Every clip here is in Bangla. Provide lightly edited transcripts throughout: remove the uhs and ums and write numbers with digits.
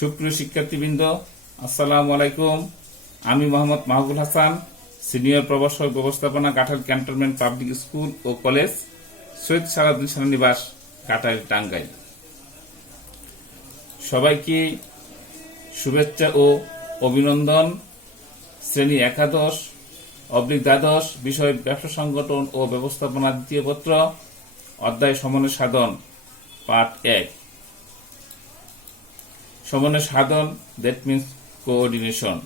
সুপ্রিয় শিক্ষার্থীবৃন্দ, আসসালামু আলাইকুম। আমি মোহাম্মদ মাহবুব হাসান, সিনিয়র প্রভাষক ব্যবস্থাপনা, কাঁঠাল ক্যান্টনমেন্ট পাবলিক স্কুল ও কলেজ, সৈয়দ সালাউদ্দিন সেনানিবাস, কাঁঠাল, টাঙ্গাইল। সবাইকে শুভেচ্ছা ও অভিনন্দন। শ্রেণী একাদশ দ্বাদশ বিষয় ব্যবসা সংগঠন ও ব্যবস্থাপনা, দ্বিতীয় পত্র, অধ্যায় সমন্বয় সাধন, পাঠ 1। সমন্বয় সাধন, দ্যাট মিন্স কোঅর্ডিনেশন।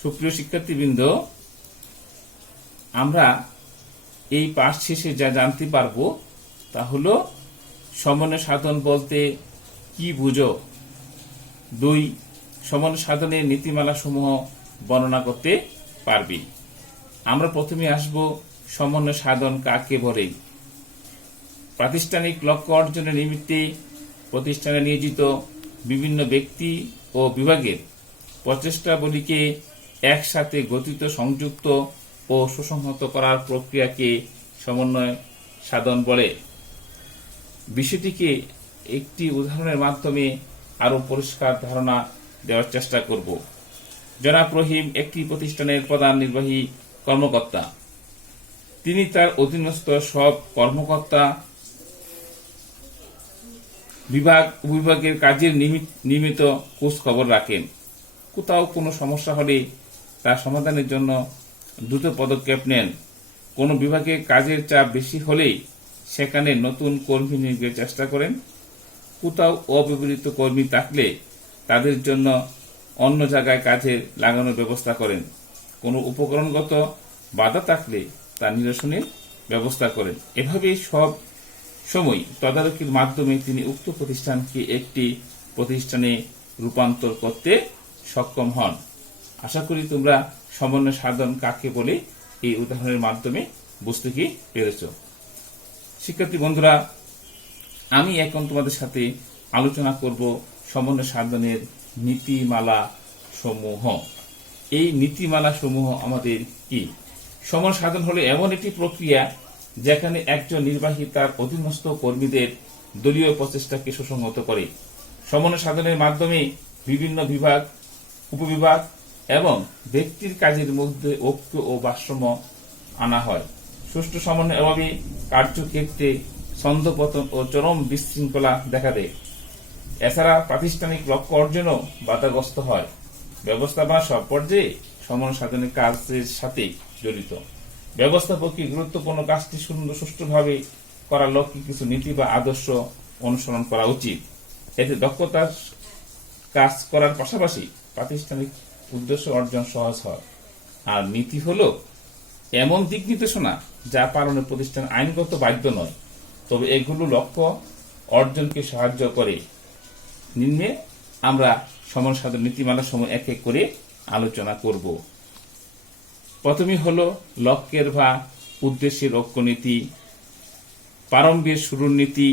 সুপ্রিয় শিক্ষার্থীবৃন্দ, আমরা এই পাঠ শেষে যা জানতে পারবো তা হলো সমন্বয় সাধন বলতে কি বুঝো। 2, সমন্বয় সাধনের নীতিমালা সমূহ বর্ণনা করতে পারবি। আমরা প্রথমে আসব সমন্বয় সাধন কাকে বলে। প্রাতিষ্ঠানিক লক্ষ্য অর্জনের নিমিত্তে প্রতিষ্ঠানে নিয়োজিত বিভিন্ন ব্যক্তি ও বিভাগের প্রচেষ্টাবলীকে একসাথে গঠিত, সংযুক্ত ও সুসংহত করার প্রক্রিয়াকে সমন্বয় সাধন বলে। বিষয়টিকে একটি উদাহরণের মাধ্যমে আরো পরিষ্কার ধারণা দেওয়ার চেষ্টা করব। জনাব রহিম একটি প্রতিষ্ঠানের প্রধান নির্বাহী কর্মকর্তা। তিনি তার অধীনস্থ সব কর্মকর্তা, বিভাগের কাজের নিয়মিত খোঁজ খবর রাখেন। কোথাও কোনো সমস্যা হলে তার সমাধানের জন্য দ্রুত পদক্ষেপ নেন। কোনো বিভাগে কাজের চাপ বেশি হলেই সেখানে নতুন কর্মী নিয়োগের চেষ্টা করেন। কোথাও অব্যবহৃত কর্মী থাকলে তাদের জন্য অন্য জায়গায় কাজে লাগানোর ব্যবস্থা করেন। কোনো উপকরণগত বাধা থাকলে তা নিরসনের ব্যবস্থা করেন। এভাবেই সব সময় তদারকির মাধ্যমে তিনি উক্ত প্রতিষ্ঠানকে একটি প্রতিষ্ঠানে রূপান্তর করতে সক্ষম হন। আশা করি তোমরা সমন্বয় সাধন কাকে বলে এই উদাহরণের মাধ্যমে বুঝতে কি পেরেছ। শিক্ষার্থী বন্ধুরা, আমি এখন তোমাদের সাথে আলোচনা করব সমন্বয় সাধনের নীতিমালা সমূহ। এই নীতিমালা সমূহ আমাদের কি? সমন্বয় সাধন হলো এমন একটি প্রক্রিয়া যেখানে একজন নির্বাহী তার অধীনস্থ কর্মীদের দলীয় প্রচেষ্টাকে সুসংহত করে। সমন্বয় সাধনের মাধ্যমে বিভিন্ন বিভাগ, উপবিভাগ এবং ব্যক্তির কাজের মধ্যে ঐক্য ও ভারসাম্য আনা হয়। সুষ্ঠু সমন্বয়ের অভাবে কার্যক্ষেত্রে ছন্দপতন ও চরম বিশৃঙ্খলা দেখা দেয়। এছাড়া প্রাতিষ্ঠানিক লক্ষ্য অর্জনও বাধাগ্রস্ত হয়। ব্যবস্থাপনা সব পর্যায়ে সমন্বয় সাধনের কাজের সাথে জড়িত। ব্যবস্থাপককে গুরুত্বপূর্ণ কাজটি সুষ্ঠুভাবে করার লক্ষ্যে কিছু নীতি বা আদর্শ অনুসরণ করা উচিত। এতে দক্ষতার কাজ করার পাশাপাশি প্রাতিষ্ঠানিক উদ্দেশ্য অর্জন সহজ হয়। আর নীতি হলো এমন দিক নির্দেশনা যা পালনে প্রতিষ্ঠান আইনগত বাধ্য নয়, তবে এগুলো লক্ষ্য অর্জনকে সাহায্য করে। নিম্নে আমরা সমন্বয় সাধন নীতিমালা সমূহ এক এক করে আলোচনা করব। প্রথমে হলো লক্ষ্যের বা উদ্দেশ্যের ঐক্যনীতি, প্রারম্ভের শুরুর নীতি,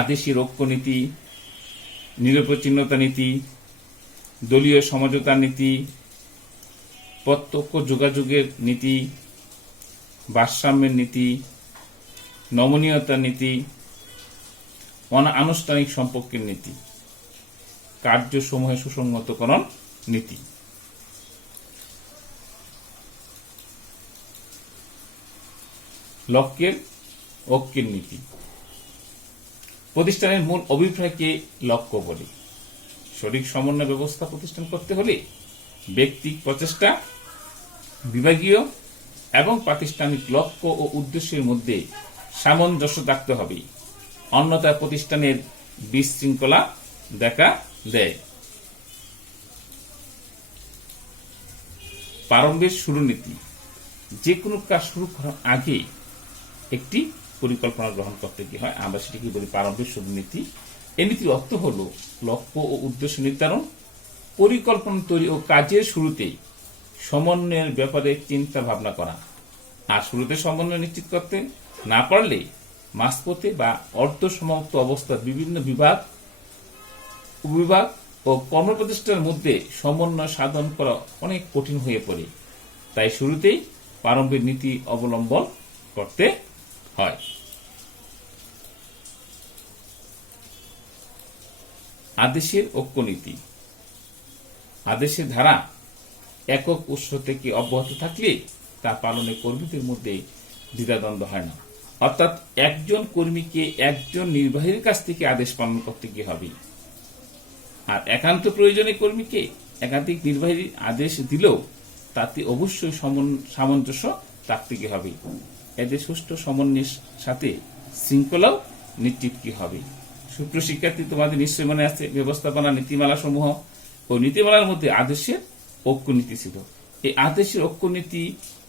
আদেশী ঐক্যনীতি, নিরবচ্ছিন্নতা নীতি, দলীয় সমঝোতার নীতি, প্রত্যক্ষ যোগাযোগের নীতি, ভারসাম্যের নীতি, নমনীয়তার নীতি, অনানুষ্ঠানিক সম্পর্কের নীতি, কার্যসমূহের সুসংহতকরণ নীতি। লক্ষ্যের ঐক্যের নীতি। প্রতিষ্ঠানের মূল অভিপ্রায়কে লক্ষ্য বলে। সঠিক সমন্বয় ব্যবস্থা প্রতিষ্ঠান করতে হলে ব্যক্তিক প্রচেষ্টা, বিভাগীয় এবং প্রাতিষ্ঠানিক লক্ষ্য ও উদ্দেশ্যের মধ্যে সামঞ্জস্য থাকতে হবে, অন্যথায় প্রতিষ্ঠানের বিশৃঙ্খলা দেখা দেয়। প্রারম্ভের শুরু নীতি। যে কোনো কাজ শুরু করার আগে একটি পরিকল্পনা গ্রহণ করতে গিয়ে হয়, আমরা সেটিকে বলি প্রারম্ভিক শুরু নীতি। এই নীতির অর্থ হল লক্ষ্য ও উদ্দেশ্য নির্ধারণ, পরিকল্পনা তৈরি ও কাজের শুরুতে সমন্বয়ের ব্যাপারে চিন্তা ভাবনা করা। আর শুরুতে সমন্বয় নিশ্চিত করতে না পারলে মাঝপথে বা অর্ধ সমাপ্ত অবস্থার বিভিন্ন বিভাগ, উপবিভাগ ও কর্মপ্রতিষ্ঠানের মধ্যে সমন্বয় সাধন করা অনেক কঠিন হয়ে পড়ে। তাই শুরুতেই প্রারম্ভিক নীতি অবলম্বন করতে হয়। আদেশের ঐক্যনীতি। আদেশের ধারা একক উৎস থেকে অব্যাহত থাকলে তা পালনে কর্মীদের মধ্যে দ্বিধাদ্বন্দ্ব হয় না। অর্থাৎ একজন কর্মীকে একজন নির্বাহীর কাছ থেকে আদেশ পালন করতে গিয়ে হবে, আর একান্ত প্রয়োজনে কর্মীকে একাধিক নির্বাহী আদেশ দিলেও তাতে অবশ্যই সামঞ্জস্য থাকতে গিয়ে হবে। এদের সুষ্ঠু সমন্বয়ের সাথে শৃঙ্খলাও নিশ্চিত কি হবে। সুপ্রিয় শিক্ষার্থী, তোমাদের নিশ্চয়ই মনে আছে ব্যবস্থাপনা নীতিমালা সমূহ ও নীতিমালার মধ্যে আদেশের ঐক্যনীতি ছিল। এই আদেশের ঐক্যনীতি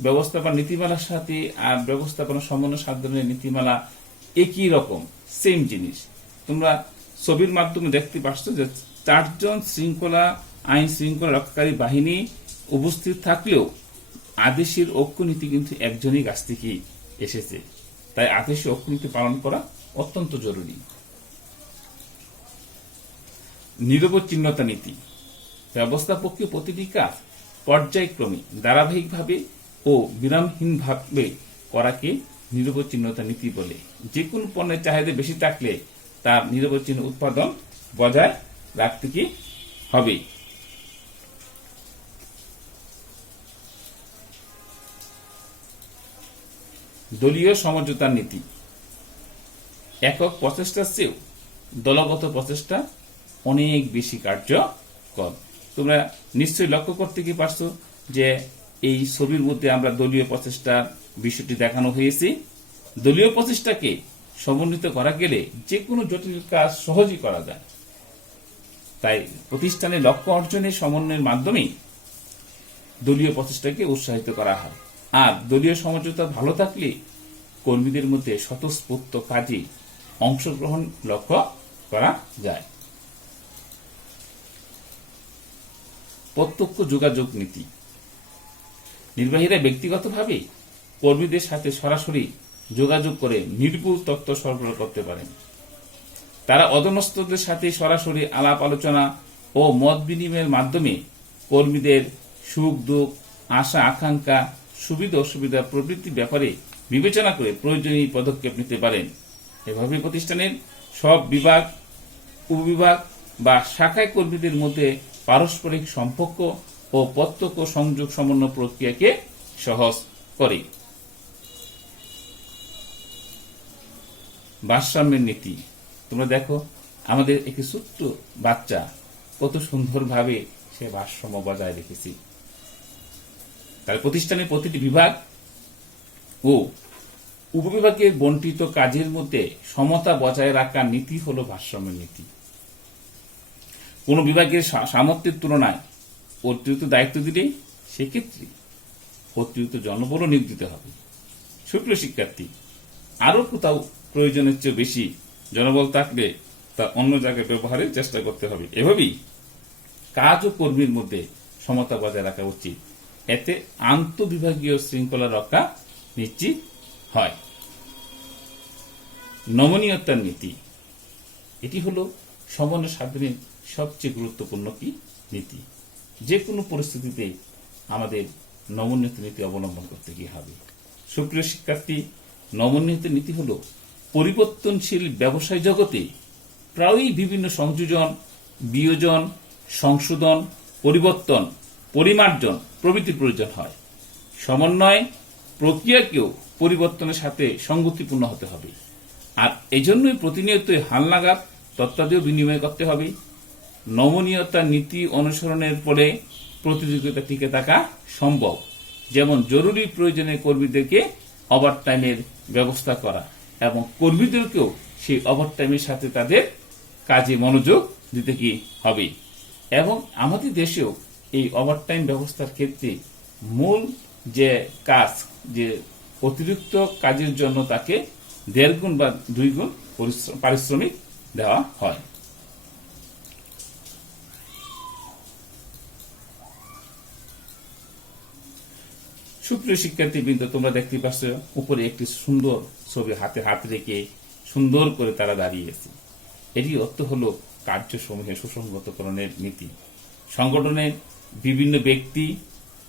ব্যবস্থাপনা নীতিমালার সাথে আর ব্যবস্থাপনা সমন্বয় সাধনের নীতিমালা একই রকম, সেম জিনিস। তোমরা ছবির মাধ্যমে দেখতে পাচ্ছ যে 4 জন আইন শৃঙ্খলা রক্ষাকারী বাহিনী উপস্থিত থাকলেও আদেশের ঐক্যনীতি কিন্তু একজনই কাছ থেকে এসেছে। তাই আদেশের ঐক্যনীতি পালন করা অত্যন্ত জরুরি। নিরবচ্ছিন্নতা নীতি। ব্যবস্থাপকীয় প্রতিটি কাজ পর্যায়ক্রমে ধারাবাহিকভাবে ও বিরামহীনভাবে করাকে নিরবচ্ছিন্নতা নীতি বলে। যে কোনো পণ্যের চাহিদা বেশি থাকলে তার নিরবচ্ছিন্ন উৎপাদন বজায় রাখতে কি হবে। দলীয় সমঝোতার নীতি। একক প্রচেষ্টার চেয়েও দলগত প্রচেষ্টা অনেক বেশি কার্যকর। তোমরা নিশ্চয়ই লক্ষ্য করতে কি পারছো যে এই ছবির মধ্যে আমরা দলীয় প্রচেষ্টার বিষয়টি দেখানো হয়েছে। দলীয় প্রচেষ্টাকে সমন্বিত করা গেলে যে কোনো জটিল কাজ সহজেই করা যায়। তাই প্রতিষ্ঠানের লক্ষ্য অর্জনের সমন্বয়ের মাধ্যমে দলীয় প্রচেষ্টাকে উৎসাহিত করা হয়। আর দলীয় সমঝোতা ভালো থাকলে কর্মীদের মধ্যে স্বতঃস্ফূর্ত কাজে অংশগ্রহণ লক্ষ্য করা যায়। প্রত্যক্ষ যোগাযোগ নীতি। নির্বাহীরা ব্যক্তিগতভাবে কর্মীদের সাথে সরাসরি যোগাযোগ করে নির্ভুল তথ্য সরবরাহ করতে পারেন। তারা অধীনস্থদের সাথে সরাসরি আলাপ আলোচনা ও মত বিনিময়ের মাধ্যমে কর্মীদের সুখ দুঃখ, আশা আকাঙ্ক্ষা, সুবিধা অসুবিধা প্রভৃতি ব্যাপারে বিবেচনা করে প্রয়োজনীয় পদক্ষেপ নিতে পারেন। এভাবে প্রতিষ্ঠানের সব বিভাগ, উপবিভাগ বা শাখায় কর্মীদের মধ্যে পারস্পরিক সম্পর্ক ও প্রত্যক্ষ সংযোগ সমন্বয় প্রক্রিয়াকে সহজ করে। ভারসাম্যের নীতি। তোমরা দেখো আমাদের একটি ছোট্ট বাচ্চা কত সুন্দরভাবে সে ভারসাম্য বজায় রেখেছে। তার প্রতিষ্ঠানের প্রতিটি বিভাগ ও উপবিভাগের বন্টিত কাজের মধ্যে সমতা বজায় রাখার নীতি হল ভারসাম্যের নীতি। কোন বিভাগের সামর্থ্যের তুলনায় অতিরিক্ত দায়িত্ব দিলে সেক্ষেত্রে অতিরিক্ত জনবলও নিয়োগ দিতে হবে। সুপ্রিয় শিক্ষার্থী, আরো কোথাও প্রয়োজনের চেয়ে বেশি জনবল থাকলে তা অন্য জায়গায় ব্যবহারের চেষ্টা করতে হবে। এভাবেই কাজ ও কর্মীর মধ্যে সমতা বজায় রাখা উচিত। এতে আন্তঃবিভাগীয় শৃঙ্খলা রক্ষা নিশ্চিত হয়। নমনীয়তার নীতি। এটি হল সমন্বয় সাধনের সবচেয়ে গুরুত্বপূর্ণ কি নীতি। যে কোনো পরিস্থিতিতে আমাদের নমনীয়তা নীতি অবলম্বন করতে গিয়ে হবে। সুপ্রিয় শিক্ষার্থী, নমনীয়তা নীতি হল পরিবর্তনশীল ব্যবসায় জগতে প্রায়ই বিভিন্ন সংযোজন, বিয়োজন, সংশোধন, পরিবর্তন, পরিমার্জন প্রভৃতির প্রয়োজন হয়। সমন্বয় প্রক্রিয়াকেও পরিবর্তনের সাথে সঙ্গতিপূর্ণ হতে হবে। আর এজন্যই প্রতিনিয়ত হালনাগাদ তথ্যাদিও বিনিময় করতে হবে। নমনীয়তা নীতি অনুসরণের ফলে প্রতিযোগিতা টিকে থাকা সম্ভব। যেমন জরুরি প্রয়োজনে কর্মীদেরকে ওভারটাইমের ব্যবস্থা করা এবং কর্মীদেরকেও সেই ওভারটাইমের সাথে তাদের কাজে মনোযোগ দিতে কি হবে। এবং আমাদের দেশেও এই ওভারটাইম ব্যবস্থার ক্ষেত্রে মূল যে কাজ, যে অতিরিক্ত কাজের জন্য তাকে 1.5 গুণ বা 2 গুণ পারিশ্রমিক দেওয়া হয়। সুপ্রিয় শিক্ষার্থীবৃন্দ, তোমরা দেখতে পাচ্ছ উপরে একটি সুন্দর ছবি হাতে হাত রেখে সুন্দর করে তারা দাঁড়িয়েছে। এটি অর্থ হল কার্যসমূহের সুসংগতকরণের নীতি। সংগঠনের বিভিন্ন ব্যক্তি,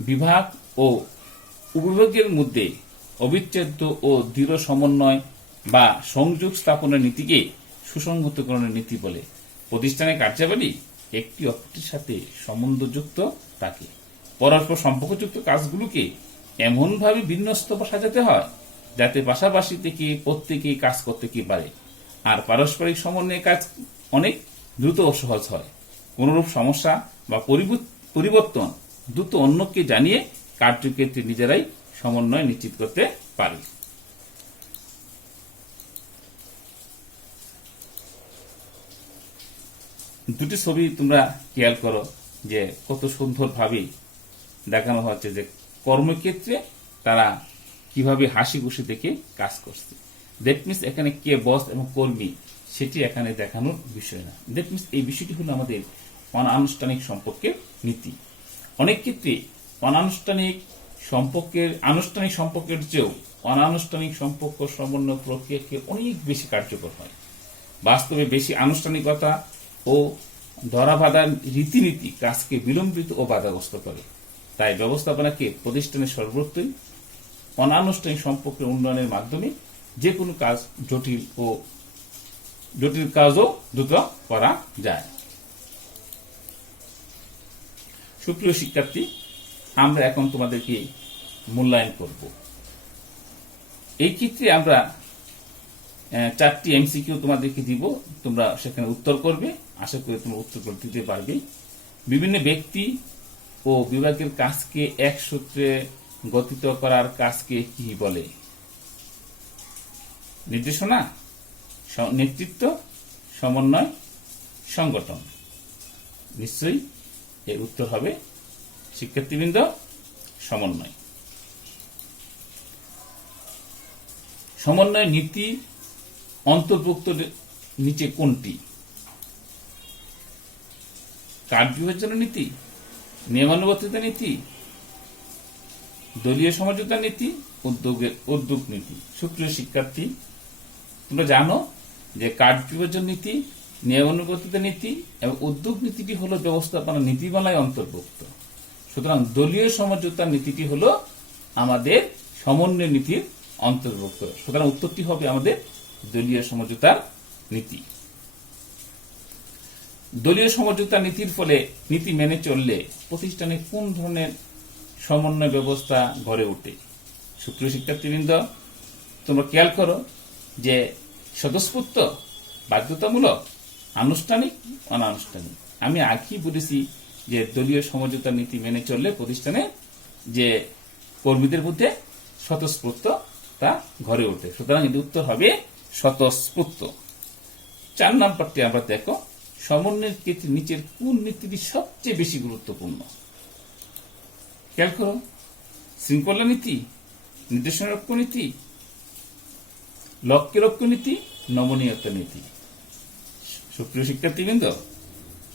বিভাগ ও উপবিভাগের মধ্যে অবিচ্ছেদ্য ও দৃঢ় সমন্বয় বা সংযোগ স্থাপনের নীতিকে সুসংগতকরণের নীতি বলে। প্রতিষ্ঠানের কার্যাবলী একটি অপরটির সাথে সম্বন্ধযুক্ত থাকে। পরস্পর সম্পর্কযুক্ত কাজগুলোকে এমনভাবে বিন্যস্ত বা সাজাতে হয় যাতে পাশাপাশি থেকে প্রত্যেকেই কাজ করতে কি পারে, আর পারস্পরিক সমন্বয়ে কাজ অনেক দ্রুত ও সহজ হয়। কোনরূপ সমস্যা বা পরিবর্তন দ্রুত অন্যকে জানিয়ে কার্যক্ষেত্রে নিজেরাই সমন্বয় নিশ্চিত করতে পারে। দুটি ছবি তোমরা খেয়াল করো যে কত সুন্দরভাবে দেখানো হচ্ছে যে কর্মক্ষেত্রে তারা কিভাবে হাসি খুশি দেখে কাজ করছে। দ্যাট মিনস এখানে কে বস এবং কর্মী সেটি এখানে দেখানোর বিষয় না। দ্যাট মিনস এই বিষয়টি হলো আমাদের অনানুষ্ঠানিক সম্পর্কের নীতি। অনেক ক্ষেত্রে আনুষ্ঠানিক সম্পর্কের চেয়েও অনানুষ্ঠানিক সম্পর্ক সমন্বয় প্রক্রিয়াকে অনেক বেশি কার্যকর হয়। বাস্তবে বেশি আনুষ্ঠানিকতা ও ধরাবাঁধার রীতিনীতি কাজকে বিলম্বিত ও বাধাগ্রস্ত করে। তাই ব্যবস্থাপনাকে প্রতিষ্ঠানের সর্বত্রই অনানুষ্ঠানিক সম্পর্কের উন্নয়নের মাধ্যমে যে কোনো কাজ জটিল কাজও দ্রুত করা যায়। সুপ্রিয় শিক্ষার্থী, আমরা এখন তোমাদেরকে মূল্যায়ন করব। এই ক্ষেত্রে আমরা 4টি এমসিকিউ তোমাদেরকে দিব, তোমরা সেখানে উত্তর করবে। আশা করি তোমরা উত্তর করে দিতে পারবে। বিভিন্ন ব্যক্তি ও বিভাগের কাজকে এক সূত্রে গঠিত করার কাজকে কি বলে? নির্দেশনা, নেতৃত্ব, সমন্বয়, সংগঠন। নিশ্চয়ই এর উত্তর হবে শিক্ষার্থীবৃন্দ সমন্বয়। সমন্বয় নীতি অন্তর্ভুক্ত নিচে কোনটি? কার্য বিভাজনের নীতি, নিয়মানুবর্তিতা নীতি, দলীয় সমঝোতা নীতি, উদ্যোগ নীতি। সুপ্রিয় শিক্ষার্থী, তোমরা জানো যে কার্য বিভাজন নীতি, নিয়মানুবর্তিতা নীতি এবং উদ্যোগ নীতিটি হলো ব্যবস্থাপনা নীতিমালায় অন্তর্ভুক্ত। সুতরাং দলীয় সমঝোতা নীতিটি হলো আমাদের সমন্বয় নীতির অন্তর্ভুক্ত। সুতরাং উত্তরটি হবে আমাদের দলীয় সমঝোতার নীতি। দলীয় সমঝোতা নীতির ফলে নীতি মেনে চললে প্রতিষ্ঠানে কোন ধরনের সমন্বয় ব্যবস্থা গড়ে ওঠে? সুপ্রিয় শিক্ষার্থীবৃন্দ, তোমরা খেয়াল করো যে স্বতঃস্ফূর্ত, বাধ্যতামূলক, আনুষ্ঠানিক, অনানুষ্ঠানিক। আমি আগেই বলেছি যে দলীয় সমঝোতা নীতি মেনে চললে প্রতিষ্ঠানে যে কর্মীদের মধ্যে স্বতঃস্ফূর্ততা গড়ে ওঠে। সুতরাং এর উত্তর হবে স্বতঃস্ফূর্ত। 4 নম্বরটি আমরা দেখো, সমন্বয়ের ক্ষেত্রে নিচের কোন নীতিটি সবচেয়ে বেশি গুরুত্বপূর্ণ? খেয়াল করো, শৃঙ্খলা নীতি, নির্দেশনারক্ষ নীতি, লক্ষ্য নীতি, নমনীয়তা নীতি। সুপ্রিয় শিক্ষার্থীবৃন্দ,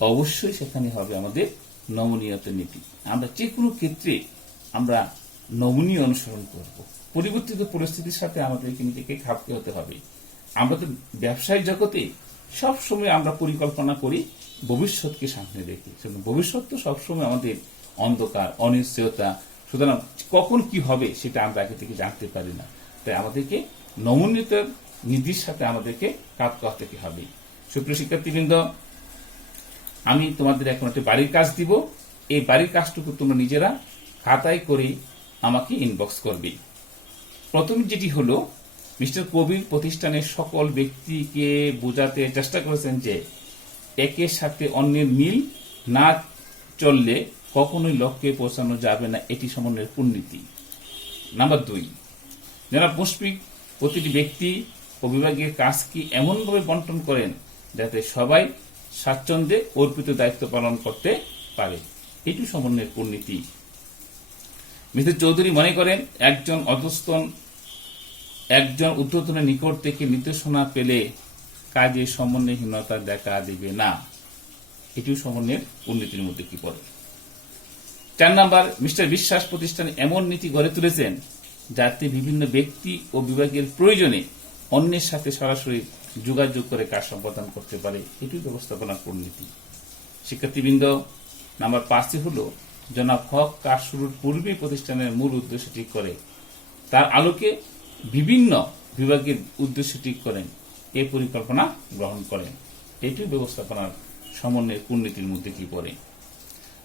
অবশ্যই সেখানে হবে আমাদের নমনীয়তা নীতি। আমরা যে কোনো ক্ষেত্রে আমরা নমনীয় অনুসরণ করব। পরিবর্তিত পরিস্থিতির সাথে আমাদেরকে নিজেকে খাপ হতে হবে। আমাদের ব্যবসায়িক জগতে সবসময় আমরা পরিকল্পনা করি ভবিষ্যৎকে সামনে রেখে। ভবিষ্যৎ তো সবসময় আমাদের অন্ধকার, অনিশ্চয়তা। সুতরাং কখন কি হবে সেটা আমরা আগে থেকে জানতে পারি না। তাই আমাদেরকে নমনীয়তার নীতির সাথে আমাদেরকে কাজ করতে হবে। সুপ্রিয় শিক্ষার্থীবৃন্দ, আমি তোমাদের এখন একটা বাড়ির কাজ দিব। এই বাড়ির কাজটুকু তোমরা নিজেরা খাতায় করে আমাকে ইনবক্স করবে। প্রথম যেটি হলো, মিস্টার কবির প্রতিষ্ঠানের সকল ব্যক্তিকে বোঝাতে চেষ্টা করেছেন যে একের সাথে অন্যের মিল না চললে কখনোই লক্ষ্যে পৌঁছানো যাবে না। এটি সমন্বয়ের কূটনীতি। নাম্বার 2, জনাব মুশফিক প্রতিটি ব্যক্তি ও বিভাগের কাজকে এমনভাবে বন্টন করেন যাতে সবাই স্বাচ্ছন্দ্যে অর্পিত দায়িত্ব পালন করতে পারে। এটি সমন্বয়ের কূটনীতি। মিস্টার চৌধুরী মনে করেন একজন ঊর্ধ্বতনের নিকট থেকে নির্দেশনা পেলে কাজে সমন্বয়হীনতা দেখা দিবে না। এটিও সমন্বয়ের কূটনীতির মধ্যে কি পড়ে। 4 নম্বর, মিস্টার বিশ্বাস প্রতিষ্ঠানে এমন নীতি গড়ে তুলেছেন যাতে বিভিন্ন ব্যক্তি ও বিভাগের প্রয়োজনে অন্যের সাথে সরাসরি যোগাযোগ করে কাজ সম্পাদন করতে পারে। এটিও ব্যবস্থাপনা কূটনীতি। শিক্ষার্থীবৃন্দ, নাম্বার 5 হলো, জনাব হক কাজ শুরুর পূর্বেই প্রতিষ্ঠানের মূল উদ্দেশ্য ঠিক করে তার আলোকে বিভিন্ন বিভাগের উদ্দেশ্য ঠিক করেন, এই পরিকল্পনা গ্রহণ করেন। এটিও ব্যবস্থাপনার সমন্বয়ের কূটনীতির মধ্যে কি পড়ে।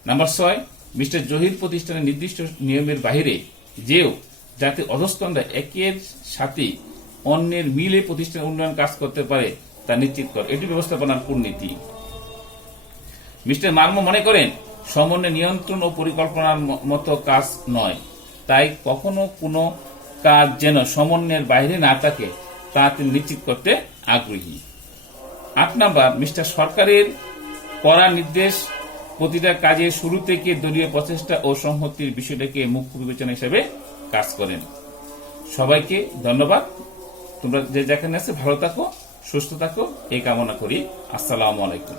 নাম্বার 6, মিস্টার জহির প্রতিষ্ঠানের নির্দিষ্ট নিয়মের বাইরে যেও যাতে অধস্তনরা একের সাথে অন্যের মিলে প্রতিষ্ঠান উন্নয়ন কাজ করতে পারে তা নিশ্চিত করে, এটি ব্যবস্থাপনার কূটনীতি। মিস্টার মার্মো মনে করেন সমন্বয় নিয়ন্ত্রণ ও পরিকল্পনার মতো কাজ নয়, তাই কখনো কোনো কাজ যেন সমন্বয়ের বাইরে না থাকে তা তিনি নিশ্চিত করতে আগ্রহী। 8 নাম্বার, মিস্টার সরকারের কড়া নির্দেশ প্রতিটা কাজের শুরু থেকে দলীয় প্রচেষ্টা ও সংহতির বিষয়টাকে মুখ্য বিবেচনা হিসেবে কাজ করেন। সবাইকে ধন্যবাদ। তোমরা যে যেখানে আছে ভালো থাকো, সুস্থ থাকো, এই কামনা করি। আসসালামু আলাইকুম।